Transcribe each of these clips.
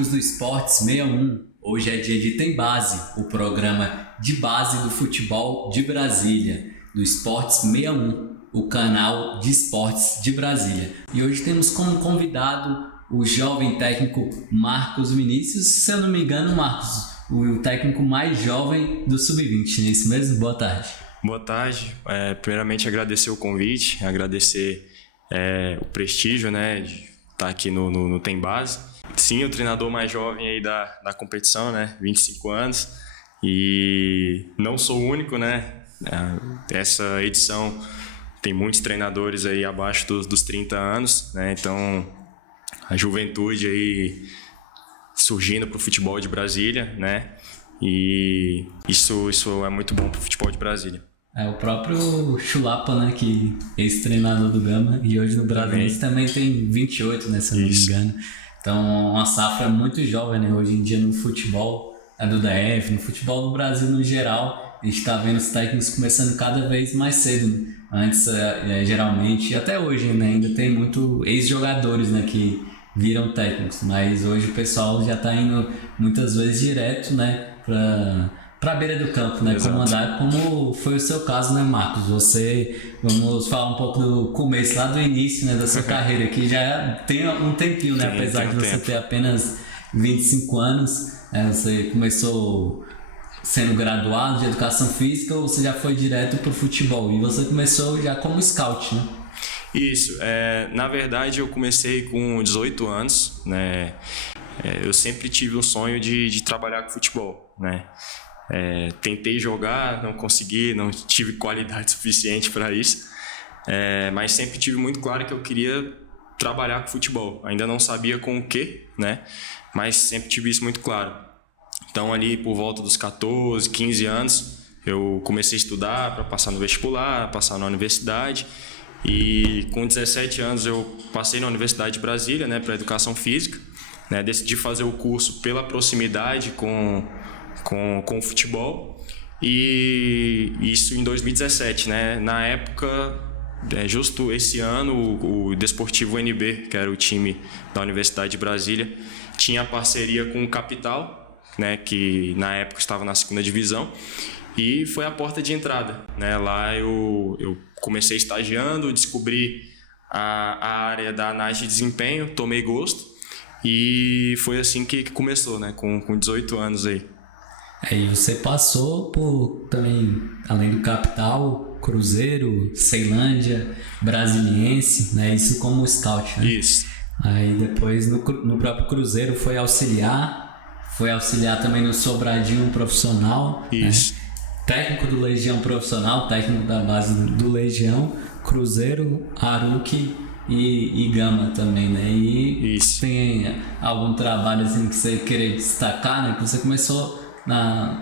amigos do Esportes 61, hoje é dia de Tem Base, o programa de base do futebol de Brasília, do Esportes 61, o canal de esportes de Brasília. E hoje temos como convidado o jovem técnico Marcos Vinícius, se eu não me engano, Marcos, o técnico mais jovem do Sub-20, não é isso mesmo? Boa tarde. Boa tarde. Primeiramente agradecer o convite, agradecer o prestígio, né, de estar aqui no Tem Base. Sim, o treinador mais jovem aí da competição, né, 25 anos, e não sou o único, né, essa edição tem muitos treinadores aí abaixo dos 30 anos, né, então a juventude aí surgindo para o futebol de Brasília, né, e isso é muito bom para o futebol de Brasília. O próprio Chulapa, né, que é ex-treinador do Gama, e hoje no Brasília também tem 28, né, se eu não me engano. Então, uma safra muito jovem, né, hoje em dia no futebol do DF, no futebol do Brasil no geral, a gente está vendo os técnicos começando cada vez mais cedo, né? Antes, geralmente, e até hoje, né, ainda tem muito ex-jogadores, né, que viram técnicos, mas hoje o pessoal já está indo muitas vezes direto, né, para a beira do campo, né, comandar, como foi o seu caso, né, Marcos? Vamos falar um pouco do começo, lá do início, né, da sua carreira, que já tem um tempinho, né, apesar de você ter apenas 25 anos, você começou sendo graduado de Educação Física ou você já foi direto para o futebol? E você começou já como scout, né? Isso, na verdade eu comecei com 18 anos, né, eu sempre tive um sonho de trabalhar com futebol, né. Tentei jogar, não consegui, não tive qualidade suficiente para isso, mas sempre tive muito claro que eu queria trabalhar com futebol. Ainda não sabia com o quê, né? Mas sempre tive isso muito claro. Então ali por volta dos 14, 15 anos, eu comecei a estudar para passar no vestibular, passar na universidade, e com 17 anos eu passei na Universidade de Brasília, né, para Educação Física, né? Decidi fazer o curso pela proximidade com o futebol, e isso em 2017, né? Na época, justo esse ano, o Desportivo UNB, que era o time da Universidade de Brasília, tinha parceria com o Capital, né? Que na época estava na 2ª divisão, e foi a porta de entrada, né? Lá eu comecei estagiando, descobri a área da análise de desempenho, tomei gosto, e foi assim que começou, né? Com 18 anos aí. E você passou por também, além do Capital, Cruzeiro, Ceilândia, Brasiliense, né? Isso como scout, né? Isso. Aí depois no próprio Cruzeiro foi auxiliar também no Sobradinho profissional. Isso. Né? Técnico do Legião profissional, técnico da base do Legião, Cruzeiro, Aruque e Gama também, né? E isso. Tem algum trabalho assim que você querer destacar, né? Que você começou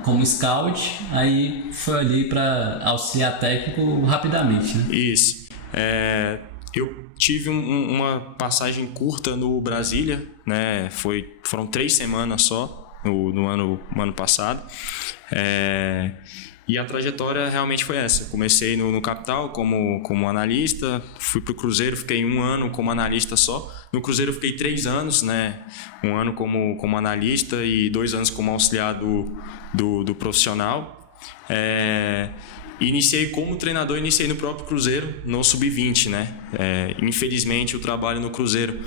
como scout, aí foi ali para auxiliar técnico rapidamente, né? Isso. Eu tive uma passagem curta no Brasília, né? Foram 3 semanas só no ano passado. E a trajetória realmente foi essa. Comecei no Capital como analista, fui para o Cruzeiro, fiquei 1 ano como analista só. No Cruzeiro eu fiquei 3 anos, né? 1 ano como analista e 2 anos como auxiliar do profissional. Iniciei como treinador, iniciei no próprio Cruzeiro, no Sub-20, né? Infelizmente o trabalho no Cruzeiro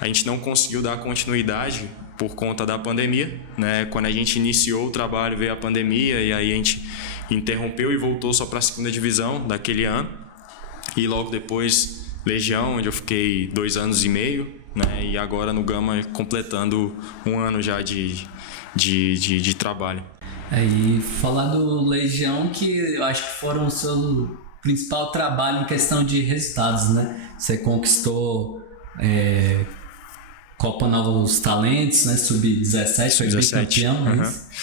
a gente não conseguiu dar continuidade por conta da pandemia, né? Quando a gente iniciou o trabalho veio a pandemia e aí a gente interrompeu e voltou só para a 2ª divisão daquele ano, e logo depois Legião, onde eu fiquei 2 anos e meio, né? E agora no Gama completando 1 ano já de trabalho. E falar do Legião, que eu acho que foram o seu principal trabalho em questão de resultados, né? Você conquistou Copa Novos Talentos, né? Sub-17, foi bicampeão,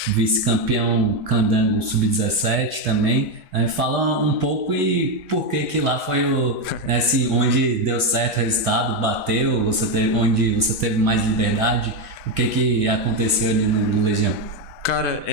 vice-campeão Candango Sub-17 também. Fala um pouco e por que lá foi assim, onde deu certo o resultado, bateu, onde você teve mais liberdade, o que aconteceu ali no Legião? Cara,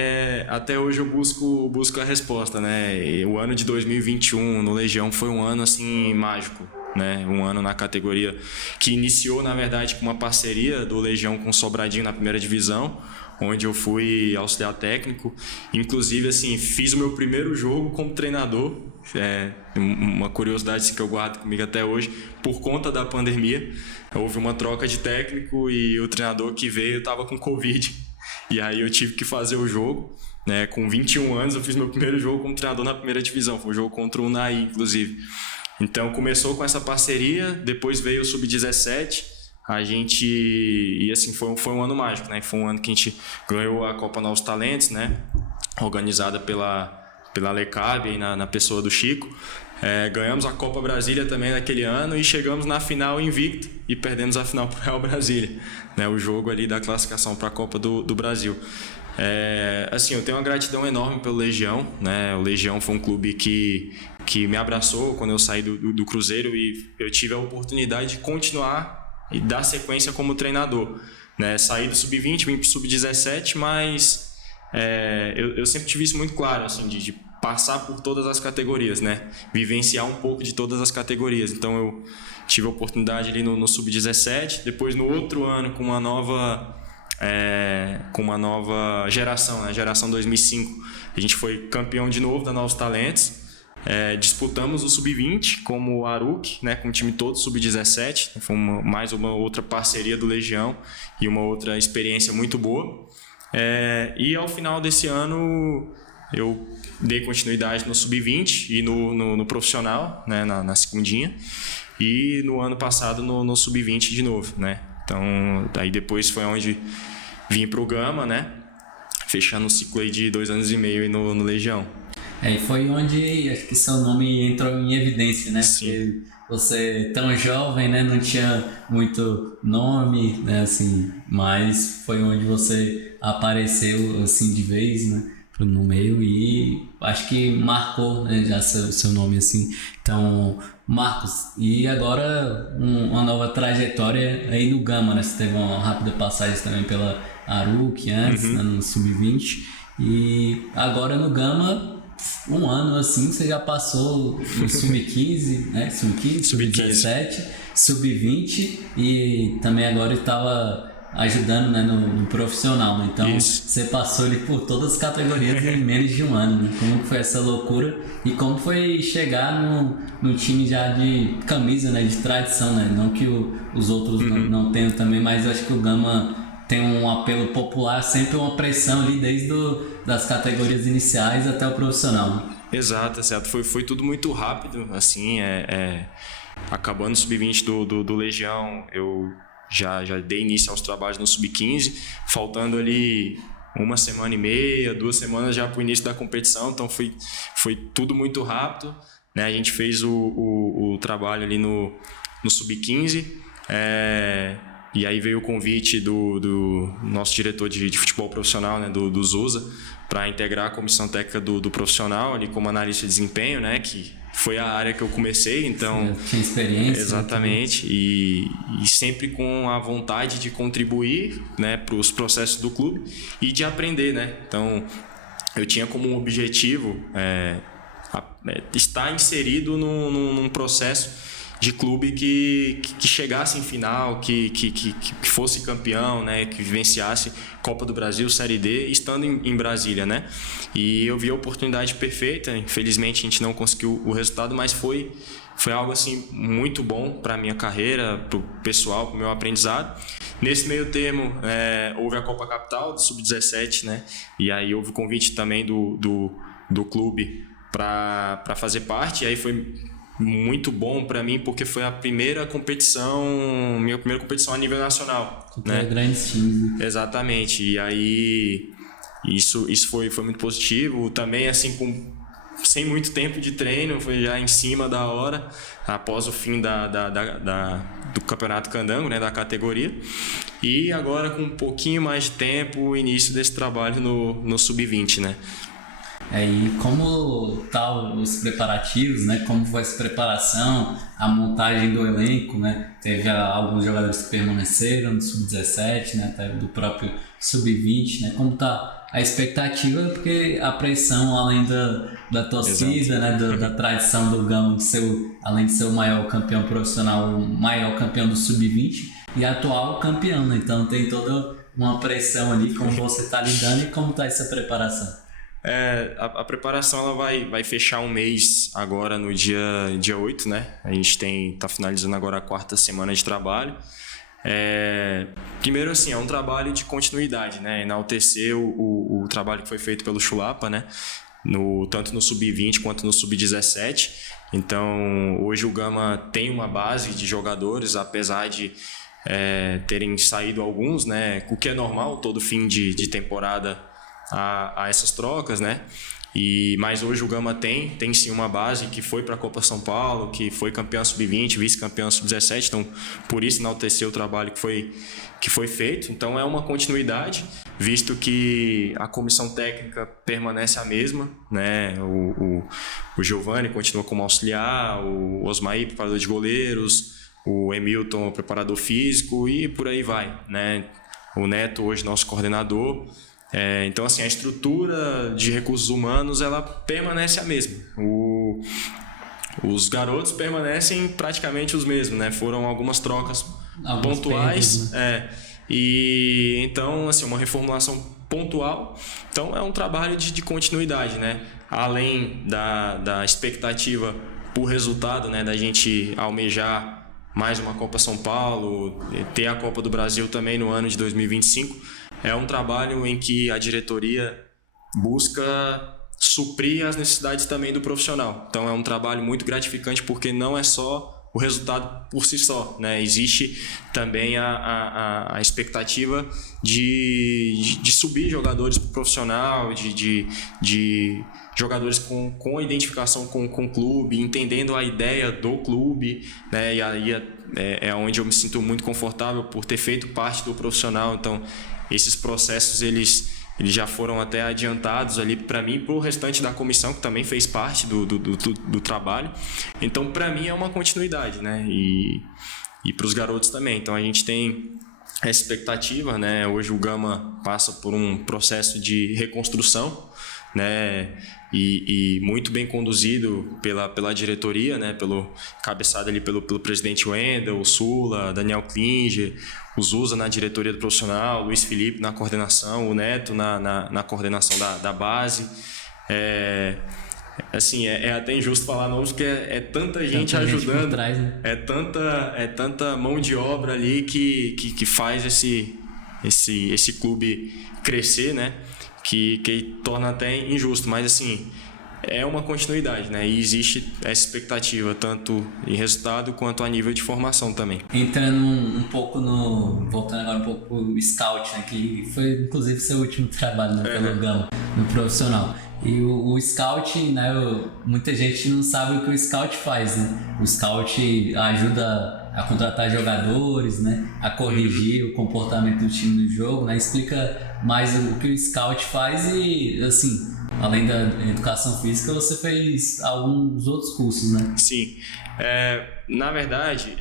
até hoje eu busco a resposta, né? E o ano de 2021 no Legião foi um ano assim mágico, né? Um ano na categoria que iniciou, na verdade, com uma parceria do Legião com o Sobradinho na primeira divisão, onde eu fui auxiliar técnico. Inclusive, assim, fiz o meu primeiro jogo como treinador. Uma curiosidade assim, que eu guardo comigo até hoje, por conta da pandemia. Houve uma troca de técnico e o treinador que veio estava com Covid. E aí eu tive que fazer o jogo, né? Com 21 anos eu fiz meu primeiro jogo como treinador na primeira divisão. Foi um jogo contra o Unai, inclusive. Então começou com essa parceria, depois veio o Sub-17. A gente... E assim, foi um ano mágico, né? Foi um ano que a gente ganhou a Copa Novos Talentos, né? Organizada pela LECAB, na pessoa do Chico. Ganhamos a Copa Brasília também naquele ano e chegamos na final invicto e perdemos a final para o Real Brasília, né? O jogo ali da classificação para a Copa do Brasil. Assim, eu tenho uma gratidão enorme pelo Legião, né? O Legião foi um clube que me abraçou quando eu saí do Cruzeiro e eu tive a oportunidade de continuar e dar sequência como treinador, né? Saí do Sub-20, vim para o Sub-17, mas eu sempre tive isso muito claro, assim, de passar por todas as categorias, né? Vivenciar um pouco de todas as categorias. Então eu tive a oportunidade ali no Sub-17, depois no outro ano com uma nova geração, né? Geração 2005. A gente foi campeão de novo da Novos Talentos. Disputamos o Sub-20 como Aruc, né? Com o time todo Sub-17. Foi mais uma outra parceria do Legião e uma outra experiência muito boa. E ao final desse ano eu dei continuidade no Sub-20 e no profissional, né, na segundinha, e no ano passado no Sub-20 de novo, né? Então, daí depois foi onde vim pro Gama, né? Fechando um ciclo aí de 2 anos e meio aí no Legião. E foi onde acho que seu nome entrou em evidência, né? Sim. Porque você tão jovem, né? Não tinha muito nome, né? Assim, mas foi onde você apareceu assim de vez, né? No meio e acho que marcou, né, já seu nome assim. Então, Marcos, e agora uma nova trajetória aí no Gama, né? Você teve uma rápida passagem também pela Aruc antes, né, no Sub-20 e agora no Gama, um ano assim, você já passou no Sub-15, né? Sub-15, Sub-17, Sub-20 e também agora estava ajudando, né, no profissional, né? Então Isso. você passou ali por todas as categorias em menos de um ano, né? Como foi essa loucura e como foi chegar no time já de camisa, né, de tradição, né? Não que os outros não tenham também, mas acho que o Gama tem um apelo popular, sempre uma pressão ali desde das categorias iniciais até o profissional. Exato, certo. Foi tudo muito rápido, assim, acabando o Sub-20 do Legião, eu já dei início aos trabalhos no Sub-15, faltando ali 1 semana e meia, 2 semanas já para o início da competição, então foi tudo muito rápido, né? A gente fez o trabalho ali no Sub-15, e aí veio o convite do nosso diretor de futebol profissional, né, do Zusa, para integrar a comissão técnica do profissional ali como analista de desempenho, né, que foi a área que eu comecei, então... Sim, tinha experiência. Exatamente, e sempre com a vontade de contribuir, né, para os processos do clube e de aprender, né? Então, eu tinha como um objetivo estar inserido num processo de clube que chegasse em final, que fosse campeão, né, que vivenciasse Copa do Brasil, Série D, estando em Brasília, né? E eu vi a oportunidade perfeita. Infelizmente a gente não conseguiu o resultado, mas foi algo assim muito bom para a minha carreira, para o pessoal, para o meu aprendizado. Nesse meio termo, houve a Copa Capital do Sub-17, né? E aí houve o convite também do clube para fazer parte, e aí foi muito bom para mim, porque foi a minha primeira competição a nível nacional, né? Grandes times. Exatamente, e aí isso foi muito positivo, também assim sem muito tempo de treino, foi já em cima da hora, após o fim do Campeonato Candango, né, da categoria, e agora com um pouquinho mais de tempo, o início desse trabalho no Sub-20, né? E como tá os preparativos, né? Como foi essa preparação, a montagem do elenco, né? Teve alguns jogadores que permaneceram no Sub-17, né? Até do próprio Sub-20, né? Como tá a expectativa, porque a pressão, além da torcida, né? Da tradição do Gama, além de ser o maior campeão profissional, o maior campeão do Sub-20 e atual campeão, né? Então tem toda uma pressão ali, como você está lidando e como está essa preparação. A preparação ela vai fechar um mês agora no dia 8, né? A gente tá finalizando agora a 4ª semana de trabalho. Primeiro, assim, é um trabalho de continuidade, né? Enaltecer o trabalho que foi feito pelo Chulapa, né? Tanto no Sub-20 quanto no Sub-17. Então, hoje o Gama tem uma base de jogadores, apesar de terem saído alguns, né? O que é normal, todo fim de temporada a essas trocas, né? Mas hoje o Gama tem sim uma base que foi para a Copa São Paulo, que foi campeão Sub-20, vice-campeão Sub-17, então por isso enaltecer o trabalho que foi feito. Então é uma continuidade, visto que a comissão técnica permanece a mesma, né? O Giovani continua como auxiliar, o Osmaí, preparador de goleiros, o Emilton, preparador físico, e por aí vai, né? O Neto hoje nosso coordenador. Então, assim, a estrutura de recursos humanos ela permanece a mesma. Os garotos permanecem praticamente os mesmos, né? Foram algumas trocas pontuais, né? E então, assim, uma reformulação pontual. Então, é um trabalho de continuidade, né? Além da expectativa por resultado, né? Da gente almejar mais uma Copa São Paulo, ter a Copa do Brasil também no ano de 2025. É um trabalho em que a diretoria busca suprir as necessidades também do profissional. Então é um trabalho muito gratificante, porque não é só o resultado por si só, né? Existe também a expectativa de subir jogadores para o profissional, de jogadores com identificação com o clube, entendendo a ideia do clube, né? E aí é onde eu me sinto muito confortável por ter feito parte do profissional. Então esses processos eles já foram até adiantados ali para mim e para o restante da comissão, que também fez parte do trabalho. Então, para mim, é uma continuidade, né? E para os garotos também. Então, a gente tem essa expectativa, né? Hoje o Gama passa por um processo de reconstrução, né? E muito bem conduzido pela diretoria, né? Cabeçado ali pelo presidente Wendel, o Sula, Daniel Klinger, o Zusa na diretoria do profissional, Luiz Felipe na coordenação, o Neto na coordenação da base. Assim, é até injusto falar nomes, porque é tanta gente ajudando, gente trás, né? é tanta mão de obra ali que faz esse clube crescer, né? Que torna até injusto, mas assim, é uma continuidade, né? E existe essa expectativa tanto em resultado quanto a nível de formação também. Entrando um pouco voltando agora um pouco pro Scout, né? Que foi inclusive seu último trabalho, né? Pelo Gama, no profissional. E o Scout, né? Muita gente não sabe o que o Scout faz, né? O Scout ajuda a contratar jogadores, né? A corrigir o comportamento do time no jogo, né? Explica mais o que o Scout faz e, assim, além da educação física, você fez alguns outros cursos, né? Sim. Na verdade,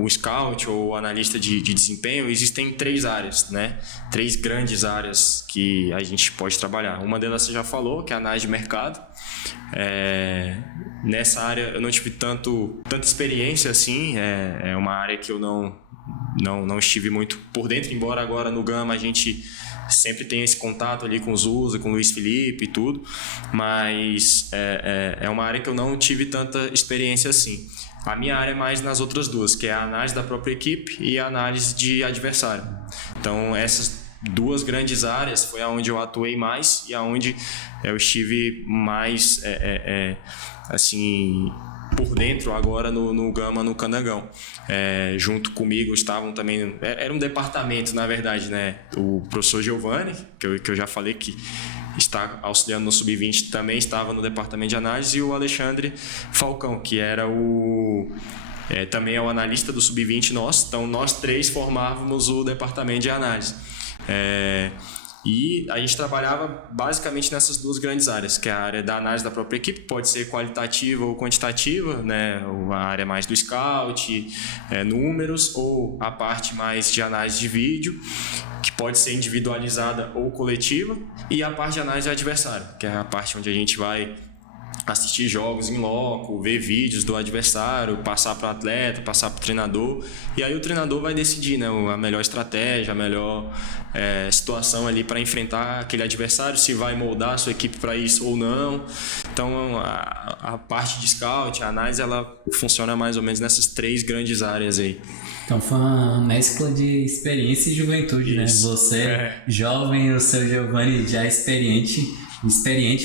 o Scout ou o analista de desempenho, existem 3 áreas, né? 3 grandes áreas que a gente pode trabalhar. Uma delas você já falou, que é a análise de mercado. Nessa área eu não tive tanta experiência assim, é uma área que eu não estive muito por dentro, embora agora no Gama a gente sempre tenha esse contato ali com o Zusa, com o Luiz Felipe e tudo, mas é uma área que eu não tive tanta experiência assim. A minha área é mais nas outras duas, que é a análise da própria equipe e a análise de adversário. Então essas 2 grandes áreas foi aonde eu atuei mais e aonde eu estive mais assim por dentro agora no Gama, no Candangão. Junto comigo estavam também, era um departamento na verdade, né? O professor Giovani, que eu já falei que está auxiliando no Sub-20, também estava no departamento de análise, e o Alexandre Falcão, que era também é o analista do Sub-20 nosso. Então nós 3 formávamos o departamento de análise. E a gente trabalhava basicamente nessas duas grandes áreas, que é a área da análise da própria equipe, pode ser qualitativa ou quantitativa, né? Ou a área mais do scout, números, ou a parte mais de análise de vídeo, que pode ser individualizada ou coletiva, e a parte de análise de adversário, que é a parte onde a gente vai assistir jogos em loco, ver vídeos do adversário, passar para o atleta, passar para o treinador, e aí o treinador vai decidir, né, a melhor estratégia, a melhor situação ali para enfrentar aquele adversário, se vai moldar a sua equipe para isso ou não. Então a parte de scout, a análise, ela funciona mais ou menos nessas 3 grandes áreas aí. Então foi uma mescla de experiência e juventude, isso, né? Você jovem, o seu Giovanni já experiente,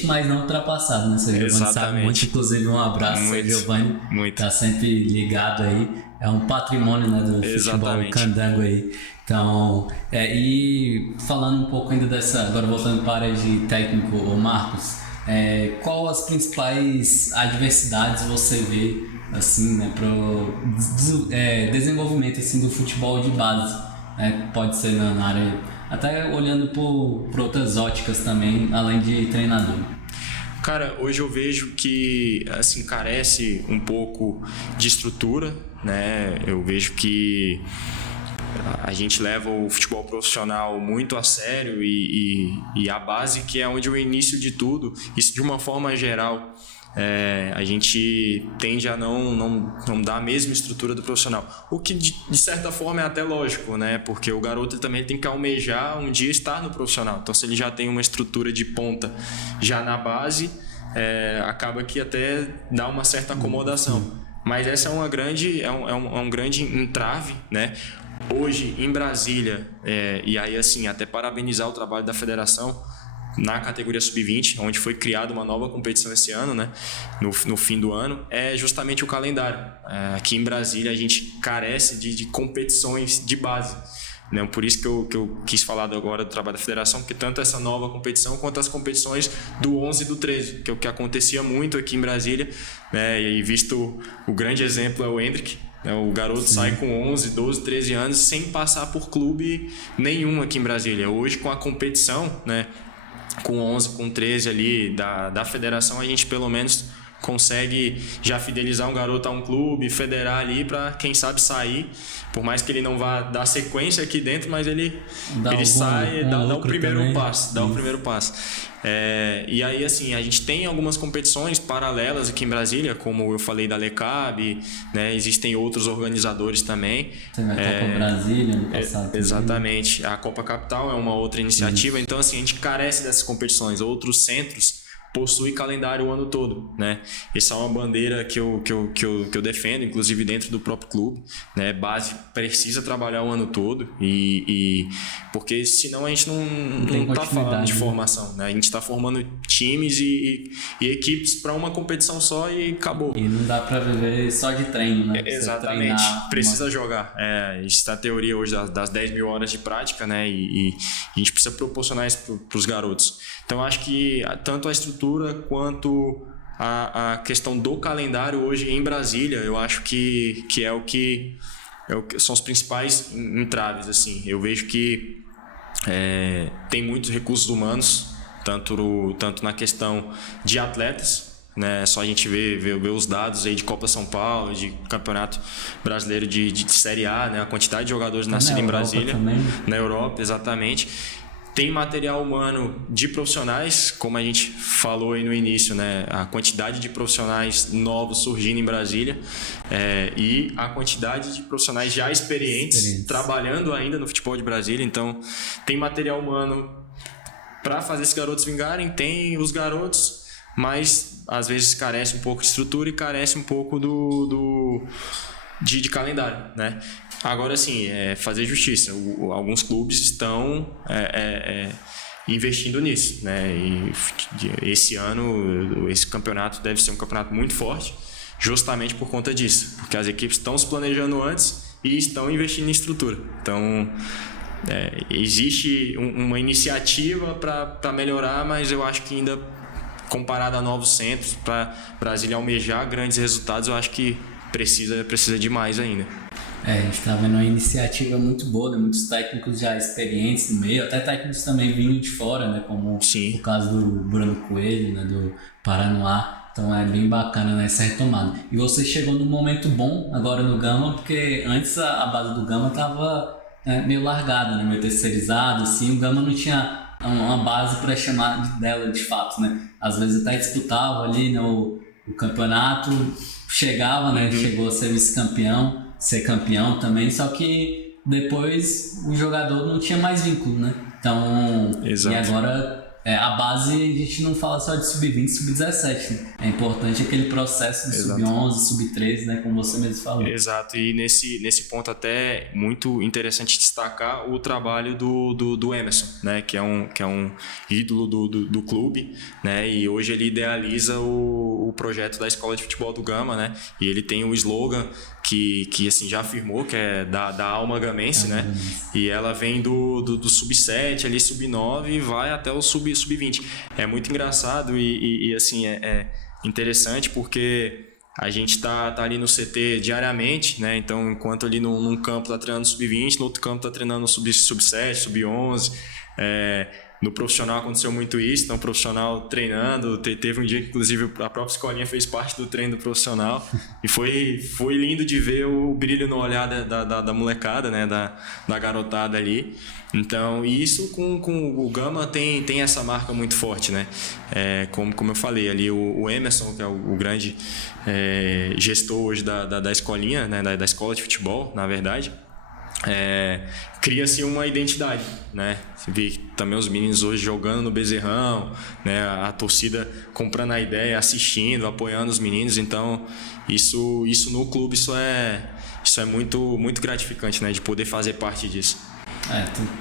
mas não ultrapassado, né? Seu Giovanni sabe muito, inclusive um abraço, seu Giovanni, tá sempre ligado aí, é um patrimônio, né, do futebol candango aí. Então, e falando um pouco ainda dessa, agora voltando para a área de técnico, o Marcos, qual as principais adversidades você vê, assim, né, pro desenvolvimento, assim, do futebol de base, né? Pode ser na área, até olhando por outras óticas também, além de treinador. Cara, hoje eu vejo que, assim, carece um pouco de estrutura, né? Eu vejo que a gente leva o futebol profissional muito a sério e a base, que é onde é o início de tudo, isso de uma forma geral. A gente tende a não dar a mesma estrutura do profissional, o que de certa forma é até lógico, né? Porque o garoto também tem que almejar um dia estar no profissional. Então, se ele já tem uma estrutura de ponta já na base, acaba que até dá uma certa acomodação. Mas essa é um grande entrave, né? Hoje em Brasília, e aí assim, até parabenizar o trabalho da federação na categoria sub-20, onde foi criada uma nova competição esse ano, né, no fim do ano, é justamente o calendário. Aqui em Brasília a gente carece de competições de base, né? Por isso que eu quis falar agora do trabalho da federação, porque tanto essa nova competição quanto as competições do 11 e do 13, que é o que acontecia muito aqui em Brasília, né? E visto o grande exemplo é o Hendrick. O garoto sai com 11, 12, 13 anos sem passar por clube nenhum aqui em Brasília. Hoje, com a competição, né, com 11, com 13 ali da federação, a gente pelo menos consegue já fidelizar um garoto a um clube, federar ali para, quem sabe, sair. Por mais que ele não vá dar sequência aqui dentro, mas ele sai e dá o primeiro passo. Dá o primeiro passo. E aí, assim, a gente tem algumas competições paralelas aqui em Brasília, como eu falei da LECAB, né? Existem outros organizadores também. Tem a Copa Brasília no passado. Exatamente. A Copa Capital é uma outra iniciativa. Então, assim, a gente carece dessas competições. Outros centros possui calendário o ano todo, né? Essa é uma bandeira que eu defendo, inclusive dentro do próprio clube, né? Base precisa trabalhar o ano todo porque senão a gente não está falando de formação, né? A gente está formando times e equipes para uma competição só e acabou. E não dá para viver só de treino, né? Exatamente, precisa jogar. Isso tá a teoria hoje das 10 mil horas de prática, né? E a gente precisa proporcionar isso para os garotos. Então, acho que tanto a estrutura quanto a questão do calendário hoje em Brasília, eu acho que é o que são os principais entraves, assim. Eu vejo que tem muitos recursos humanos, tanto na questão de atletas, né? Só a gente ver os dados aí de Copa São Paulo, de Campeonato Brasileiro de Série A, né? A quantidade de jogadores nascidos em Brasília, também. Na Europa, exatamente. Tem material humano de profissionais, como a gente falou aí no início, né? A quantidade de profissionais novos surgindo em Brasília, e a quantidade de profissionais já experientes trabalhando ainda no futebol de Brasília. Então, tem material humano para fazer esses garotos vingarem, tem os garotos, mas às vezes carece um pouco de estrutura e carece um pouco de calendário, né? Agora, sim, fazer justiça. Alguns clubes estão investindo nisso, né? E esse ano, esse campeonato deve ser um campeonato muito forte, justamente por conta disso, porque as equipes estão se planejando antes e estão investindo em estrutura. Então, existe uma iniciativa para melhorar, mas eu acho que ainda, comparado a novos centros, para Brasília almejar grandes resultados, eu acho que precisa de mais ainda. A gente tá vendo uma iniciativa muito boa, né? Muitos técnicos já experientes no meio, até técnicos também vindo de fora, né? Como Sim. o caso do Bruno Coelho, né? Do Paranoá. Então é bem bacana, né? Essa retomada. E você chegou num momento bom agora no Gama, porque antes a base do Gama tava meio largada, né? Meio terceirizada, assim. O Gama não tinha uma base para chamar dela de fato, né? Às vezes até disputava ali, né? O campeonato, chegava, né? Chegou a ser vice-campeão, ser campeão também, só que depois o jogador não tinha mais vínculo, né? Então, Exato. E agora a base, a gente não fala só de sub-20, sub-17, né? É importante aquele processo de sub-11, sub-13, né? Como você mesmo falou. Exato, e nesse ponto até muito interessante destacar o trabalho do Emerson, né? Que é um ídolo do clube, né? E hoje ele idealiza o projeto da Escola de Futebol do Gama, né? E ele tem um slogan que assim, já afirmou, que é da alma gamense, né? E ela vem do sub-7, ali sub-9 e vai até o sub-20. É muito engraçado e assim, é interessante porque a gente tá ali no CT diariamente, né? Então, enquanto ali num campo tá treinando sub-20, no outro campo tá treinando sub-7, sub-11. No profissional aconteceu muito isso, então o profissional treinando, teve um dia que inclusive a própria escolinha fez parte do treino do profissional e foi lindo de ver o brilho no olhar da molecada, né, da garotada ali. Então, isso com o Gama tem essa marca muito forte, né? Como eu falei ali, o Emerson, que é o grande gestor hoje da escolinha, né, da escola de futebol, na verdade, cria-se uma identidade, né? Você vê também os meninos hoje jogando no Bezerrão, né? A torcida comprando a ideia, assistindo, apoiando os meninos. Então, isso no clube, isso é muito, muito gratificante, né? De poder fazer parte disso.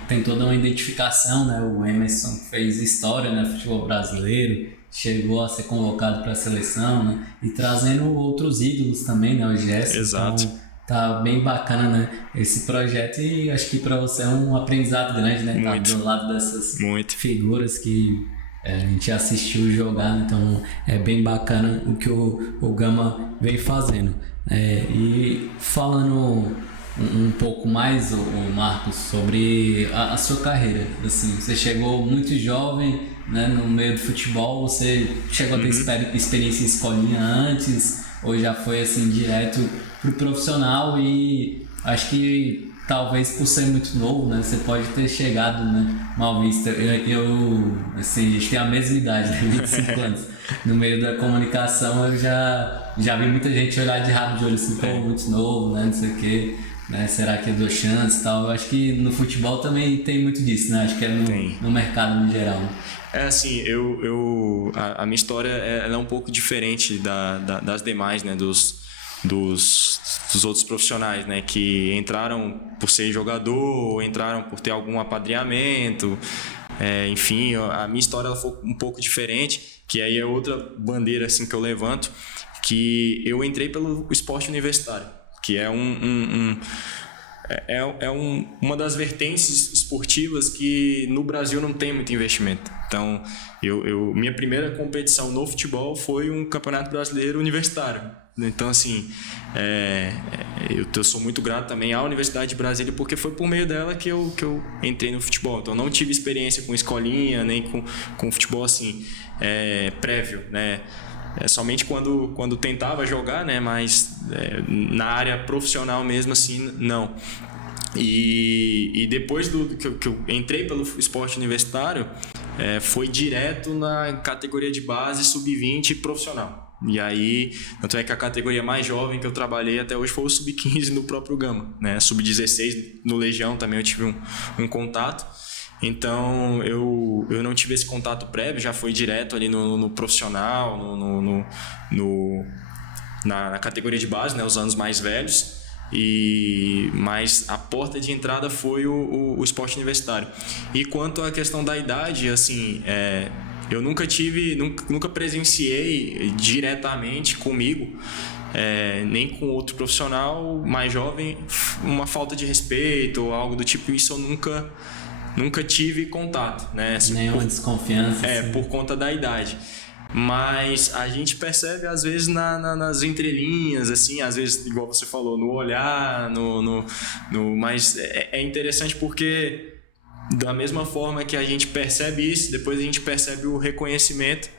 Tem toda uma identificação, né? O Emerson fez história, né? Futebol brasileiro, chegou a ser convocado para a seleção, né? E trazendo outros ídolos também, né? O Gerson. Exato. Então, tá bem bacana, né? Esse projeto, e acho que para você é um aprendizado grande, né? Tá do lado dessas figuras que a gente assistiu jogar, né? Então é bem bacana o que o Gama vem fazendo. E falando um pouco mais, o Marcos, sobre a sua carreira. Assim, você chegou muito jovem, né, no meio do futebol, você chegou a ter experiência em escolinha antes, ou já foi assim direto pro profissional? E acho que talvez por ser muito novo, né, você pode ter chegado, né, mal visto. Eu assim, a gente tem a mesma idade, né, 25 anos. No meio da comunicação eu já vi muita gente olhar de rabo de olho assim, pô, muito novo, né, não sei o quê, né, será que eu dou chance e tal. Eu acho que no futebol também tem muito disso, né, acho que no mercado no geral. Assim, a minha história ela é um pouco diferente das demais, né, dos outros profissionais, né, que entraram por ser jogador, ou entraram por ter algum apadrinhamento, enfim, a minha história ela foi um pouco diferente, que aí é outra bandeira assim que eu levanto, que eu entrei pelo esporte universitário, que é uma das vertentes esportivas que no Brasil não tem muito investimento. Então, minha primeira competição no futebol foi um campeonato brasileiro universitário. Então, assim, eu sou muito grato também à Universidade de Brasília, porque foi por meio dela que eu entrei no futebol. Então, não tive experiência com escolinha, nem com futebol assim, prévio, né? Somente quando tentava jogar, né? Mas na área profissional mesmo assim, não. E depois que eu entrei pelo esporte universitário, foi direto na categoria de base sub-20 profissional. E aí, tanto é que a categoria mais jovem que eu trabalhei até hoje foi o sub-15 no próprio Gama, né? Sub-16 no Legião também eu tive um contato. Então, eu não tive esse contato prévio, já foi direto ali no profissional, na categoria de base, né, os anos mais velhos. Mas a porta de entrada foi o esporte universitário. E quanto à questão da idade, assim, eu nunca presenciei diretamente comigo, nem com outro profissional mais jovem, uma falta de respeito ou algo do tipo. Isso eu nunca tive contato, né? Assim, nenhuma desconfiança. Por conta da idade. Mas a gente percebe, às vezes, nas entrelinhas, assim, às vezes, igual você falou, no olhar, mas é interessante porque, da mesma forma que a gente percebe isso, depois a gente percebe o reconhecimento,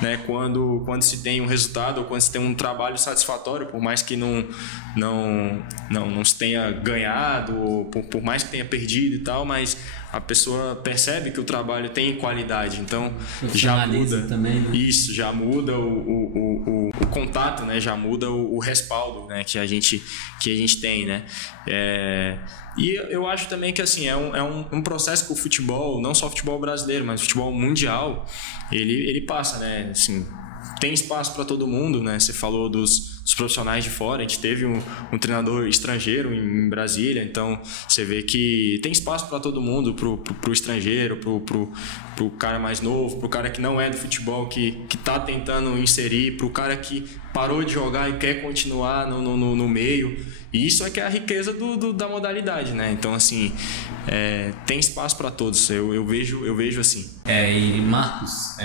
né? Quando se tem um resultado ou quando se tem um trabalho satisfatório, por mais que não se tenha ganhado, ou por mais que tenha perdido e tal, mas a pessoa percebe que o trabalho tem qualidade, então já muda também, né? Isso, já muda o contato, né? Já muda o respaldo, né? que a gente tem, né? E eu acho também que assim, é um processo que o futebol, não só o futebol brasileiro, mas o futebol mundial, ele passa, né? Assim, tem espaço para todo mundo, né? Você falou dos profissionais de fora, a gente teve um treinador estrangeiro em Brasília, então você vê que tem espaço para todo mundo, pro estrangeiro, pro cara mais novo, pro cara que não é do futebol, que tá tentando inserir, pro cara que parou de jogar e quer continuar no meio. E isso é que é a riqueza da modalidade, né? Então, assim, tem espaço para todos, eu vejo assim. E Marcos,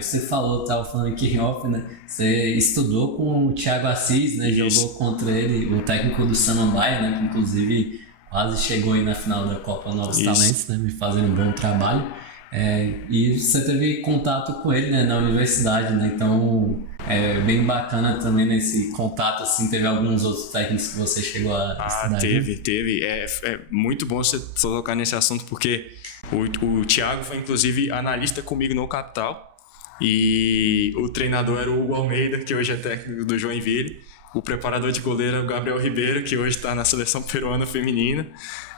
você estava falando aqui em off, né? Você estudou com o Thiago Assis, né? Isso. Jogou contra ele, o técnico do Samambaia, né? Que inclusive quase chegou aí na final da Copa Novos Talentos, né? Me fazendo um bom trabalho. E você teve contato com ele, né? Na universidade, né? Então é bem bacana também nesse contato, assim. Teve alguns outros técnicos que você chegou a estudar? Teve. É muito bom você tocar nesse assunto, porque o Thiago foi inclusive analista comigo no Capital. E o treinador era o Hugo Almeida, que hoje é técnico do Joinville. O preparador de goleiro é o Gabriel Ribeiro, que hoje está na seleção peruana feminina.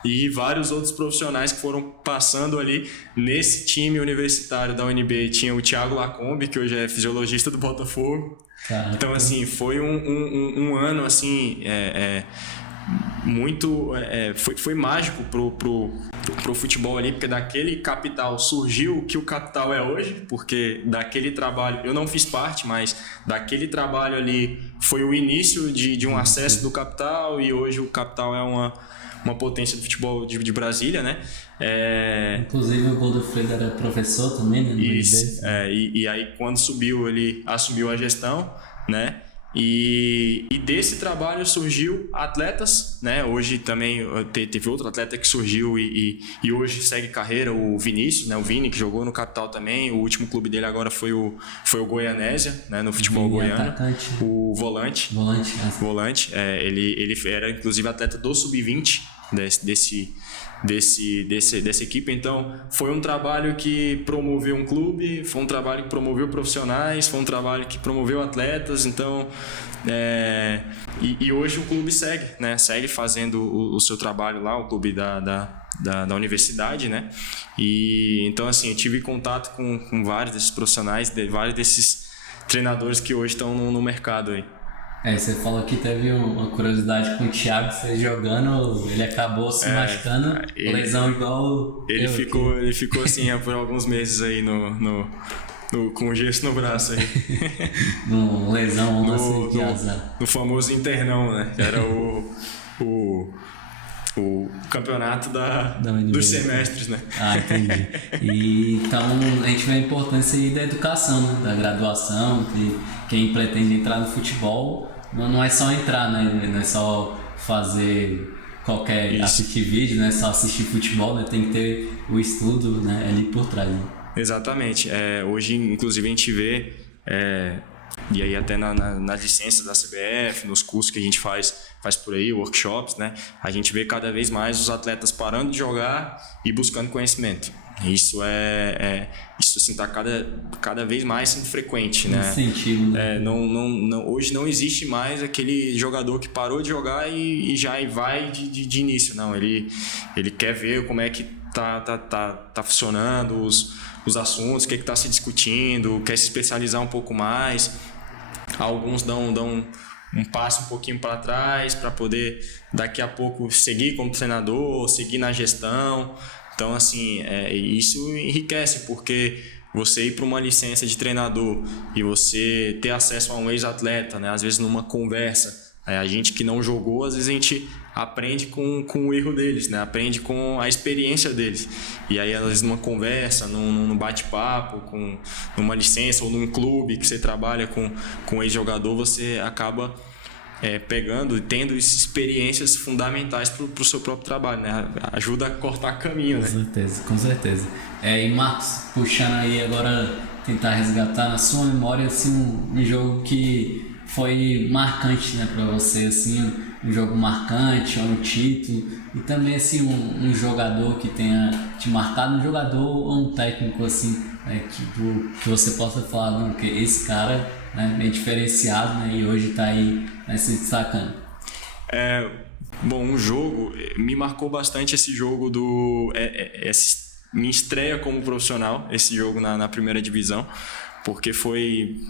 E vários outros profissionais que foram passando ali nesse time universitário da UNB. Tinha o Thiago Lacombe, que hoje é fisiologista do Botafogo. Caraca. Então, assim, foi um ano, assim, muito... foi mágico pro futebol ali, porque daquele capital surgiu o que o capital é hoje, porque daquele trabalho, eu não fiz parte, mas daquele trabalho ali foi o início de um acesso do capital, e hoje o capital é uma potência do futebol de Brasília, né? Inclusive o Godofredo era professor também, né? Isso, e aí quando subiu, ele assumiu a gestão, né? E desse trabalho surgiu atletas, né? Hoje também teve outro atleta que surgiu e hoje segue carreira, o Vinícius, né? O Vini, que jogou no Capital também. O último clube dele agora foi o Goianésia, né? No futebol goiano. Atacante. O volante. Volante. Ele era inclusive atleta do Sub-20 dessa equipe. Então foi um trabalho que promoveu um clube, foi um trabalho que promoveu profissionais, foi um trabalho que promoveu atletas. Então e hoje o clube segue fazendo o seu trabalho lá, o clube da universidade, né? E então assim, eu tive contato com vários desses profissionais, vários desses treinadores que hoje estão no mercado aí. Você falou que teve uma curiosidade com o Thiago, você jogando, ele acabou se machucando, lesão igual... Ele ficou assim por alguns meses aí com gesso no braço aí. Lesão, de azar. No famoso internão, né? Que era o campeonato dos semestres, né? Entendi. E então a gente vê a importância aí da educação, né? Da graduação, que quem pretende entrar no futebol não é só entrar, né? Não é só fazer assistir vídeo, não é só assistir futebol, né? Tem que ter o estudo, né? Ali por trás, né? Exatamente. Hoje, inclusive, a gente vê, e aí até nas licenças da CBF, nos cursos que a gente faz por aí, workshops, né? A gente vê cada vez mais os atletas parando de jogar e buscando conhecimento. Isso isso assim, tá cada vez mais sendo frequente, né? Incentivo, né? Hoje não existe mais aquele jogador que parou de jogar e já vai de início, não. Ele quer ver como é que tá funcionando os assuntos, o que está se discutindo, quer se especializar um pouco mais. Alguns dão um passo um pouquinho para trás para poder daqui a pouco seguir como treinador, seguir na gestão. Então, assim, isso enriquece, porque você ir para uma licença de treinador e você ter acesso a um ex-atleta, né? Às vezes numa conversa, A gente que não jogou, às vezes a gente aprende com o erro deles, né? Aprende com a experiência deles. E aí, às vezes, numa conversa, num bate-papo, numa licença ou num clube que você trabalha com ex-jogador, você acaba pegando e tendo experiências fundamentais para o seu próprio trabalho, né? Ajuda a cortar caminho, né? Com certeza. E Marcos, puxando aí agora, tentar resgatar na sua memória assim, um jogo que foi marcante, né, para você, assim, um jogo marcante, um título, e também assim, um jogador que tenha te marcado, um jogador ou um técnico assim, que você possa falar, não, que esse cara, né, é diferenciado, né, e hoje está aí, né, se destacando. Bom, um jogo, me marcou bastante esse jogo minha estreia como profissional, esse jogo na primeira divisão, porque foi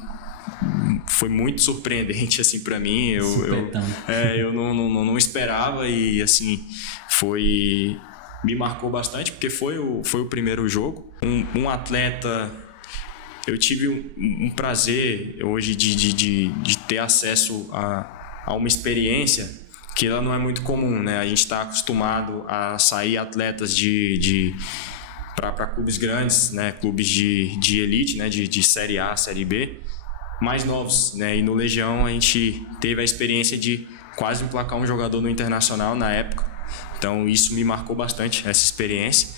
muito surpreendente assim para mim. Eu não esperava e assim me marcou bastante porque foi o primeiro jogo. Um atleta, eu tive um prazer hoje de ter acesso a uma experiência que ela não é muito comum, né? A gente está acostumado a sair atletas para clubes grandes, né? Clubes de elite, né? De Série A, Série B, mais novos, né? E no Legião a gente teve a experiência de quase emplacar um jogador no Internacional na época. Então isso me marcou bastante, essa experiência.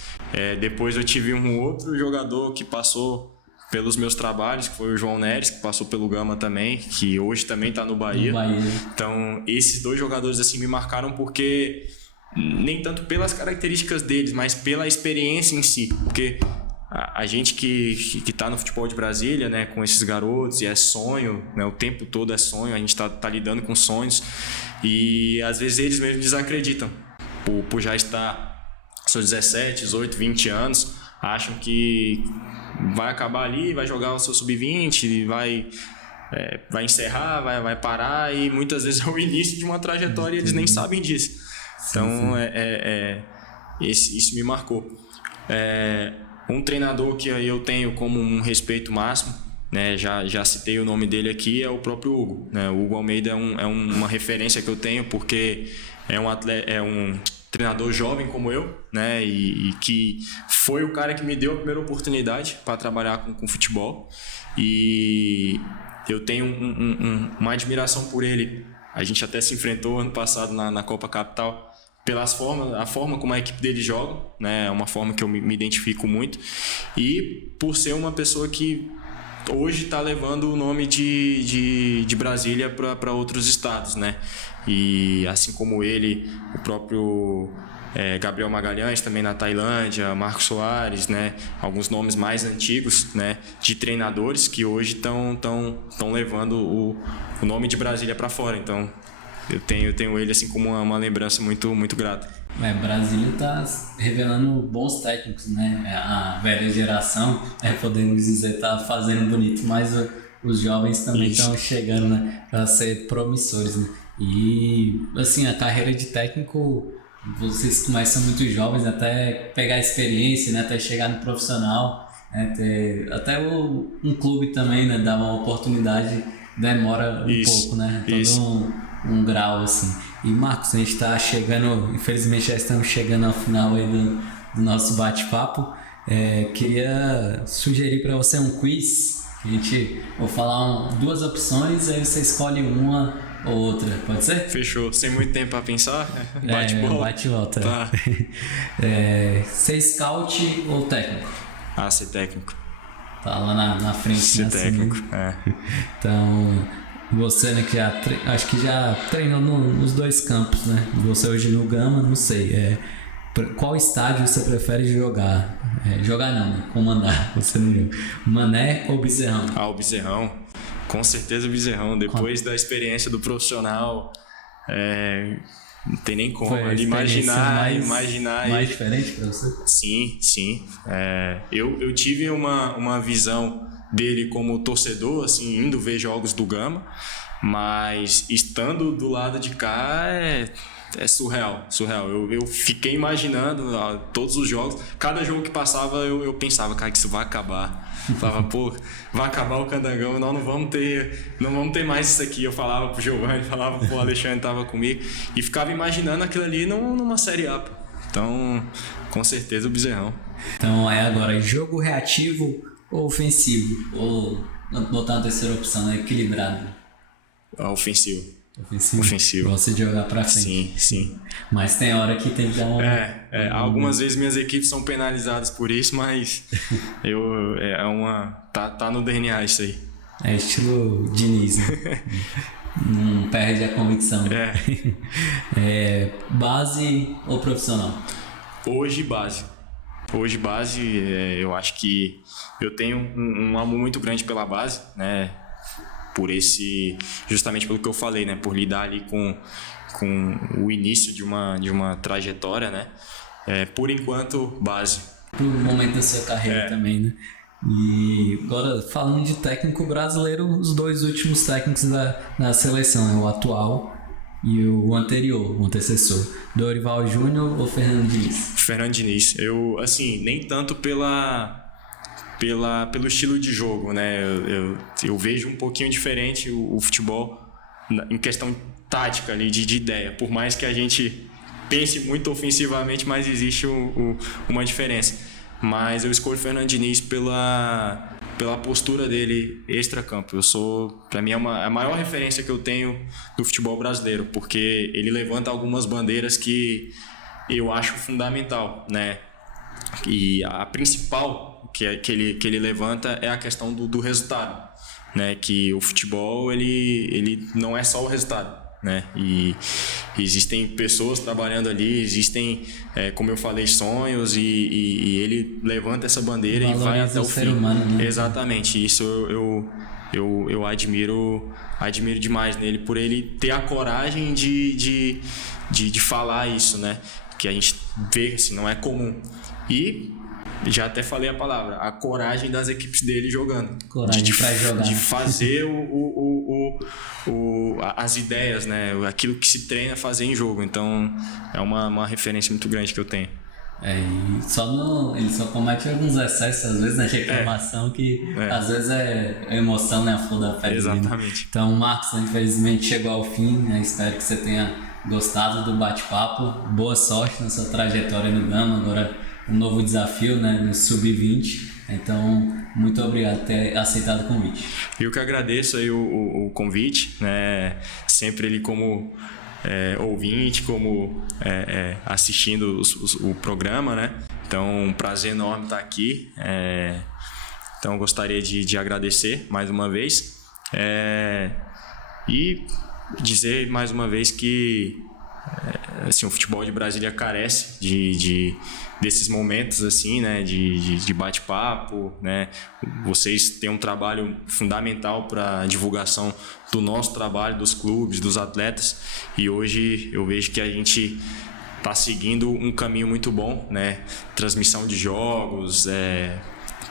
Depois eu tive um outro jogador que passou pelos meus trabalhos, que foi o João Neres, que passou pelo Gama também, que hoje também está no Bahia. Então esses dois jogadores assim me marcaram porque nem tanto pelas características deles, mas pela experiência em si, porque a gente que está no futebol de Brasília, né, com esses garotos, e é sonho, né, o tempo todo é sonho, a gente tá lidando com sonhos, e às vezes eles mesmos desacreditam, por já estar seus 17, 18, 20 anos, acham que vai acabar ali, vai jogar o seu sub-20, vai encerrar, vai parar, e muitas vezes é o início de uma trajetória e eles nem sabem disso. Então, isso me marcou. Um treinador que eu tenho como um respeito máximo, né, já citei o nome dele aqui, é o próprio Hugo, né? O Hugo Almeida é uma referência que eu tenho porque é um treinador jovem como eu, né, e que foi o cara que me deu a primeira oportunidade para trabalhar com futebol, e eu tenho uma admiração por ele. A gente até se enfrentou ano passado na Copa Capital, a forma como a equipe dele joga, né? É uma forma que eu me identifico muito, e por ser uma pessoa que hoje está levando o nome de Brasília para outros estados, né? E assim como ele, o próprio Gabriel Magalhães também na Tailândia, Marcos Soares, né? Alguns nomes mais antigos, né, de treinadores que hoje estão levando o nome de Brasília para fora. Então eu tenho ele assim como uma lembrança muito, muito grata. Brasília está revelando bons técnicos, né? A velha geração, podemos dizer, está fazendo bonito, mas os jovens também estão chegando, né, para ser promissores, né? E assim, a carreira de técnico, vocês começam muito jovens, até pegar experiência, né, até chegar no profissional, né, até um clube também, né, dar uma oportunidade, demora pouco, né? Todo um grau assim. E Marcos, a gente está chegando, infelizmente já estamos chegando ao final aí do nosso bate-papo. Queria sugerir para você um quiz. Vou falar duas opções, aí você escolhe uma ou outra, pode ser? Fechou. Sem muito tempo para pensar? Bate-volta. Tá. Ser scout ou técnico? Ser técnico. Tá lá na frente. Ser técnico, Então, você, né, que acho que já treinou nos dois campos, né? Você hoje no Gama, não sei. Qual estádio você prefere jogar? Jogar não, né? Comandar. Você não joga. Mané ou Bezerrão? O Bezerrão. Com certeza o Bezerrão. Depois da experiência do profissional, não tem nem como. Imaginar. Mais diferente para você? Sim. Eu tive uma visão dele como torcedor, assim, indo ver jogos do Gama, Mas estando do lado de cá é surreal. Eu fiquei imaginando todos os jogos. Cada jogo que passava eu pensava, cara, que isso vai acabar. Falava, pô, vai acabar o Candangão, nós não vamos ter mais isso aqui. Eu falava pro Giovanni, falava pro Alexandre, tava comigo, e ficava imaginando aquilo ali numa Série A. Então, com certeza o Bezerrão. Então agora jogo reativo ou ofensivo? Ou botar uma terceira opção, né? Equilibrado. Ofensivo. Gosta de jogar pra frente. Sim. Mas tem hora que tem que dar uma... Algumas vezes minhas equipes são penalizadas por isso, mas tá no DNA isso aí. É estilo Diniz, né? Não perde a convicção. Base ou profissional? Hoje base, eu acho que eu tenho um amor muito grande pela base, né? Justamente pelo que eu falei, né? Por lidar ali com o início de uma trajetória, né? Por enquanto, base. Pro momento da sua carreira também, né? E agora, falando de técnico brasileiro, os dois últimos técnicos da seleção, o atual e o anterior, o antecessor. Dorival Júnior ou Fernando Diniz? Fernando Diniz. Eu, assim, nem tanto pelo estilo de jogo, né? Eu vejo um pouquinho diferente o futebol em questão tática ali, de ideia. Por mais que a gente pense muito ofensivamente, mas existe uma diferença. Mas eu escolho o Fernando Diniz pela postura dele extra-campo. Para mim, é a maior referência que eu tenho do futebol brasileiro, porque ele levanta algumas bandeiras que eu acho fundamental, né? E a principal que ele levanta é a questão do resultado, né? Que o futebol ele não é só o resultado, né? E existem pessoas trabalhando ali, existem, como eu falei, sonhos, e ele levanta essa bandeira e vai até o fim. Humano, né? Exatamente, isso eu admiro demais nele, por ele ter a coragem de falar isso, né? Que a gente vê, assim, não é comum. E já até falei a palavra, a coragem das equipes dele jogando. Coragem pra jogar. De fazer as ideias, né? Aquilo que se treina a fazer em jogo. Então, é uma referência muito grande que eu tenho. Ele só comete alguns excessos, às vezes, na reclamação, que às vezes é emoção, né? A flor da pele. Exatamente. Então, Marcos, infelizmente chegou ao fim, né? Espero que você tenha gostado do bate-papo. Boa sorte na sua trajetória no Gama. Agora, um novo desafio, né? No Sub-20. Então, muito obrigado por ter aceitado o convite. Eu que agradeço aí o convite, né? Sempre ele como ouvinte, como assistindo o programa, né? Então, um prazer enorme estar aqui. Então, gostaria de agradecer mais uma vez. E dizer mais uma vez que assim, o futebol de Brasília carece desses momentos assim, né, de bate-papo, né? Vocês têm um trabalho fundamental para a divulgação do nosso trabalho, dos clubes, dos atletas, e hoje eu vejo que a gente está seguindo um caminho muito bom, né? Transmissão de jogos,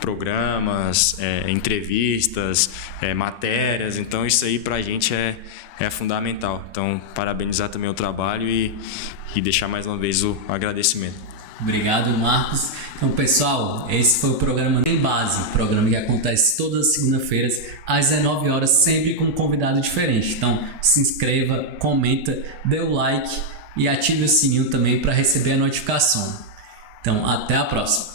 programas, entrevistas, matérias. Então isso aí pra gente é fundamental. Então parabenizar também o trabalho e deixar mais uma vez o agradecimento. Obrigado, Marcos. Então, pessoal, esse foi o programa Tem Base, programa que acontece todas as segundas-feiras às 19 horas, sempre com um convidado diferente. Então, se inscreva, comenta, dê o like e ative o sininho também para receber a notificação. Então, até a próxima.